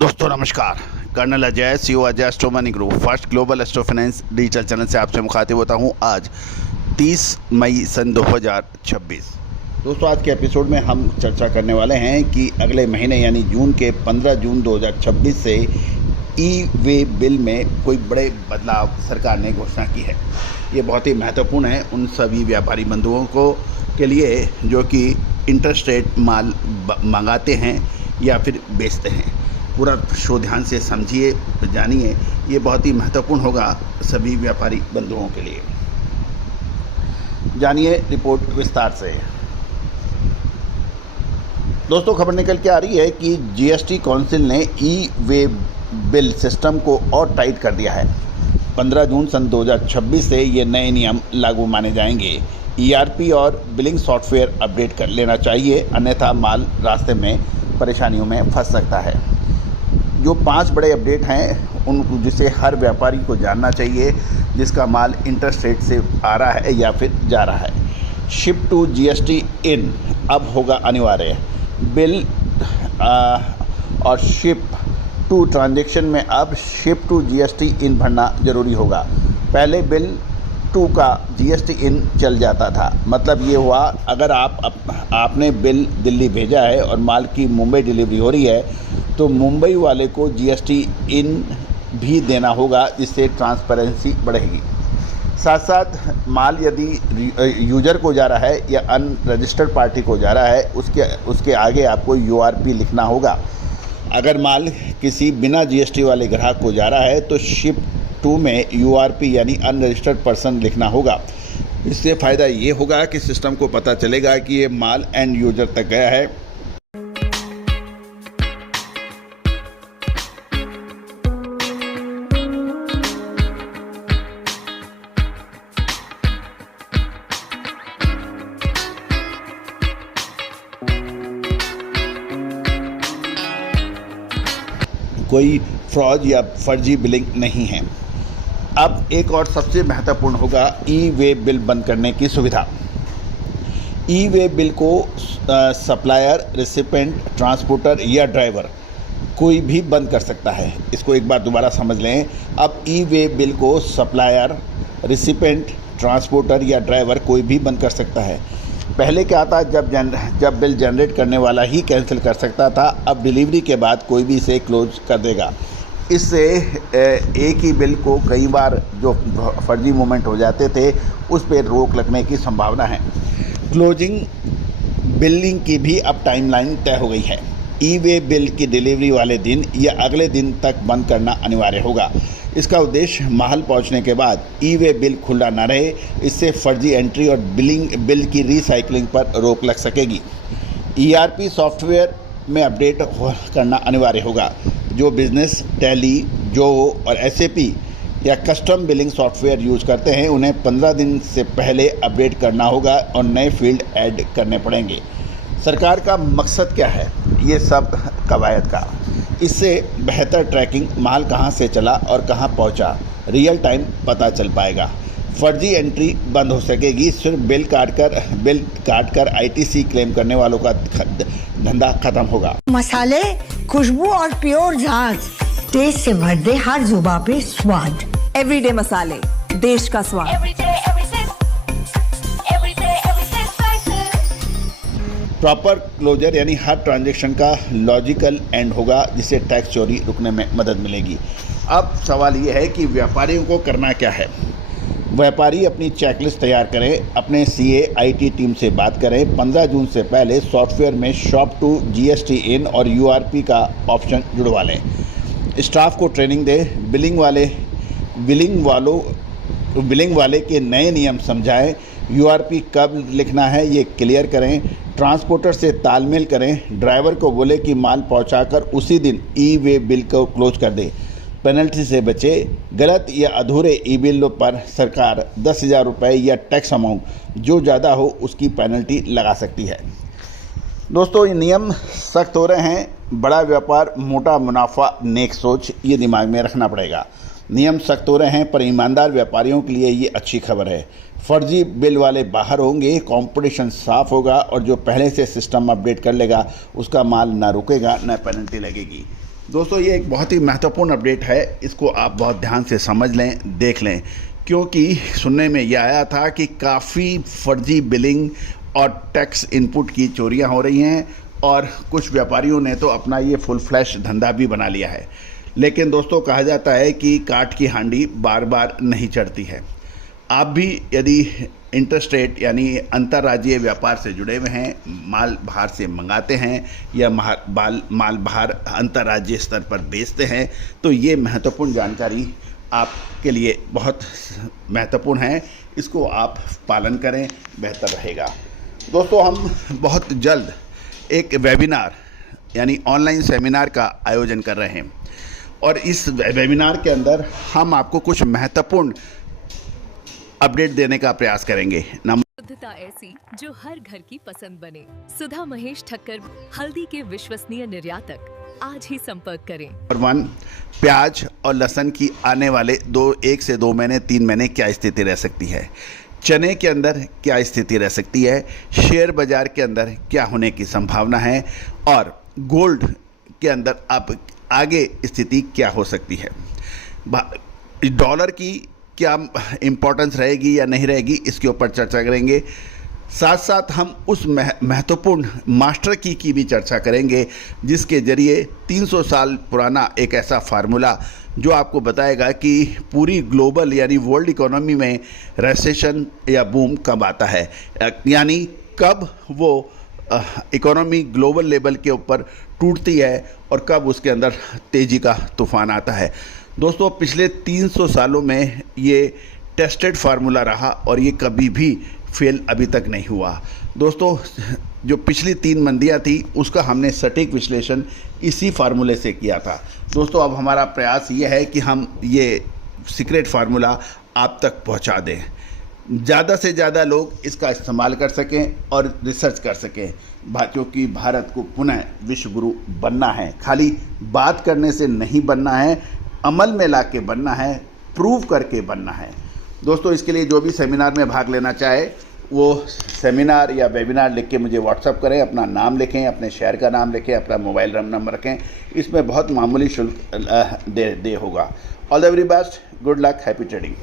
दोस्तों नमस्कार। Colonel Ajay, CEO Ajay astro money group first global astro finance digital channel से आपसे मुखातिब होता हूं। आज 30 मई सन 2026। दोस्तों आज के एपिसोड में हम चर्चा करने वाले हैं कि अगले महीने यानी जून के 15 जून 2026 से ई वे बिल में कोई बड़े बदलाव सरकार ने घोषणा की है। ये बहुत ही महत्वपूर्ण है उन सभी व्यापारी बंधुओं को के लिए जो कि इंटरस्टेट माल मंगाते हैं या फिर बेचते हैं। पूरा शो ध्यान से समझिए, जानिए, ये बहुत ही महत्वपूर्ण होगा सभी व्यापारी बंधुओं के लिए। जानिए रिपोर्ट विस्तार से। दोस्तों खबर निकल के आ रही है कि जीएसटी काउंसिल ने ई वे बिल सिस्टम को और टाइट कर दिया है। 15 जून सन 2026 से ये नए नियम लागू माने जाएंगे। ईआरपी और बिलिंग सॉफ्टवेयर अपडेट कर लेना चाहिए, अन्यथा माल रास्ते में परेशानियों में फंस सकता है। जो 5 बड़े अपडेट हैं उन जिसे हर व्यापारी को जानना चाहिए जिसका माल इंटरस्टेट से आ रहा है या फिर जा रहा है। शिप टू जीएसटी इन अब होगा अनिवार्य। बिल और शिप टू ट्रांजैक्शन में अब शिप टू जीएसटी इन भरना ज़रूरी होगा। पहले बिल टू का जीएसटी इन चल जाता था। मतलब ये हुआ, अगर आपने बिल दिल्ली भेजा है और माल की मुंबई डिलीवरी हो रही है तो मुंबई वाले को जीएसटी इन भी देना होगा, जिससे ट्रांसपेरेंसी बढ़ेगी। साथ साथ माल यदि यूजर को जा रहा है या अनरजिस्टर्ड पार्टी को जा रहा है उसके आगे आपको यूआरपी लिखना होगा। अगर माल किसी बिना जीएसटी वाले ग्राहक को जा रहा है तो शिप टू में यूआरपी यानी अनरजिस्टर्ड पर्सन लिखना होगा। इससे फ़ायदा ये होगा कि सिस्टम को पता चलेगा कि ये माल एंड यूजर तक गया है। कोई फ्रॉड या फर्जी बिलिंग नहीं है। अब एक और सबसे महत्वपूर्ण होगा ई वे बिल बंद करने की सुविधा। ई वे बिल को सप्लायर, रिसिपेंट, ट्रांसपोर्टर या ड्राइवर कोई भी बंद कर सकता है। इसको एक बार दोबारा समझ लें। अब ई वे बिल को सप्लायर, रिसिपेंट, ट्रांसपोर्टर या ड्राइवर कोई भी बंद कर सकता है। पहले क्या था, जब बिल जनरेट करने वाला ही कैंसिल कर सकता था, अब डिलीवरी के बाद कोई भी इसे क्लोज कर देगा। इससे एक ही बिल को कई बार जो फर्जी मूवमेंट हो जाते थे उस पर रोक लगने की संभावना है। क्लोजिंग बिलिंग की भी अब टाइमलाइन तय हो गई है। ई वे बिल की डिलीवरी वाले दिन या अगले दिन तक बंद करना अनिवार्य होगा। इसका उद्देश्य महल पहुंचने के बाद ई वे बिल खुला न रहे। इससे फर्जी एंट्री और बिल की रिसाइकलिंग पर रोक लग सकेगी। ईआरपी सॉफ्टवेयर में अपडेट करना अनिवार्य होगा। जो बिजनेस टैली, जो और एसएपी या कस्टम बिलिंग सॉफ्टवेयर यूज करते हैं उन्हें 15 दिन से पहले अपडेट करना होगा और नए फील्ड ऐड करने पड़ेंगे। सरकार का मकसद क्या है ये सब कवायद का? इससे बेहतर ट्रैकिंग, माल कहां से चला और कहां पहुंचा, रियल टाइम पता चल पाएगा। फर्जी एंट्री बंद हो सकेगी। सिर्फ बिल काट कर आईटीसी क्लेम करने वालों का धंधा खत्म होगा। मसाले, खुशबू और प्योर झाग, टेस्ट से भर दे हर जुबां पे स्वाद। एवरीडे मसाले, देश का स्वाद। प्रॉपर क्लोजर यानी हर ट्रांजैक्शन का लॉजिकल एंड होगा, जिससे टैक्स चोरी रुकने में मदद मिलेगी। अब सवाल ये है कि व्यापारियों को करना क्या है। व्यापारी अपनी चेकलिस्ट तैयार करें, अपने सीए आईटी टीम से बात करें। 15 जून से पहले सॉफ्टवेयर में शॉप टू जीएसटी इन और यूआरपी का ऑप्शन जुड़वा लें। स्टाफ को ट्रेनिंग दें। बिलिंग वाले के नए नियम समझाएं। यूआरपी कब लिखना है ये क्लियर करें। ट्रांसपोर्टर से तालमेल करें। ड्राइवर को बोले कि माल पहुंचाकर उसी दिन ई वे बिल को क्लोज कर दे। पेनल्टी से बचे। गलत या अधूरे ई बिलों पर सरकार 10,000 रुपये या टैक्स अमाउंट जो ज़्यादा हो उसकी पेनल्टी लगा सकती है। दोस्तों ये नियम सख्त हो रहे हैं। बड़ा व्यापार, मोटा मुनाफा, नेक सोच, ये दिमाग में रखना पड़ेगा। नियम सख्त हो रहे हैं पर ईमानदार व्यापारियों के लिए ये अच्छी खबर है। फर्जी बिल वाले बाहर होंगे, कंपटीशन साफ होगा और जो पहले से सिस्टम अपडेट कर लेगा उसका माल ना रुकेगा, ना पेनल्टी लगेगी। दोस्तों ये एक बहुत ही महत्वपूर्ण अपडेट है, इसको आप बहुत ध्यान से समझ लें, देख लें, क्योंकि सुनने में ये आया था कि काफ़ी फर्जी बिलिंग और टैक्स इनपुट की चोरियां हो रही हैं और कुछ व्यापारियों ने तो अपना ये फुल फ्लैश धंधा भी बना लिया है। लेकिन दोस्तों कहा जाता है कि काठ की हांडी बार बार नहीं चढ़ती है। आप भी यदि इंटरस्टेट यानी अंतर्राज्यीय व्यापार से जुड़े हुए हैं, माल बाहर से मंगाते हैं या माल बाहर अंतर्राज्यीय स्तर पर बेचते हैं, तो ये महत्वपूर्ण जानकारी आपके लिए बहुत महत्वपूर्ण है। इसको आप पालन करें, बेहतर रहेगा। दोस्तों हम बहुत जल्द एक वेबिनार यानी ऑनलाइन सेमिनार का आयोजन कर रहे हैं और इस वेबिनार के अंदर हम आपको कुछ महत्वपूर्ण अपडेट देने का प्रयास करेंगे। शुद्धता ऐसी जो हर घर की पसंद बने। सुधा महेश ठक्कर, हल्दी के विश्वसनीय निर्यातक। आज ही संपर्क करें। नंबर 1, प्याज और लहसुन की आने वाले 1 से 2 महीने 3 महीने क्या स्थिति रह सकती है, चने के अंदर क्या स्थिति रह सकती है, शेयर बाजार के अंदर क्या होने की संभावना है और गोल्ड के अंदर अब आगे स्थिति क्या हो सकती है, डॉलर की क्या इम्पोर्टेंस रहेगी या नहीं रहेगी, इसके ऊपर चर्चा करेंगे। साथ साथ हम उस महत्वपूर्ण मास्टर की भी चर्चा करेंगे जिसके ज़रिए 300 साल पुराना एक ऐसा फार्मूला जो आपको बताएगा कि पूरी ग्लोबल यानी वर्ल्ड इकोनॉमी में रेसेशन या बूम कब आता है, यानी कब वो इकोनॉमी ग्लोबल लेवल के ऊपर टूटती है और कब उसके अंदर तेज़ी का तूफान आता है। दोस्तों पिछले 300 सालों में ये टेस्टेड फार्मूला रहा और ये कभी भी फेल अभी तक नहीं हुआ। दोस्तों जो पिछली 3 मंदियाँ थी उसका हमने सटीक विश्लेषण इसी फार्मूले से किया था। दोस्तों अब हमारा प्रयास ये है कि हम ये सीक्रेट फार्मूला आप तक पहुंचा दें, ज़्यादा से ज़्यादा लोग इसका इस्तेमाल कर सकें और रिसर्च कर सकें, क्योंकि भारत को पुनः विश्व गुरु बनना है। खाली बात करने से नहीं बनना है, अमल में ला के बनना है, प्रूव करके बनना है। दोस्तों इसके लिए जो भी सेमिनार में भाग लेना चाहे वो सेमिनार या वेबिनार लिख के मुझे व्हाट्सअप करें, अपना नाम लिखें, अपने शहर का नाम लिखें, अपना मोबाइल नंबर रखें। इसमें बहुत मामूली शुल्क दे होगा। All the very best, good luck, happy trading.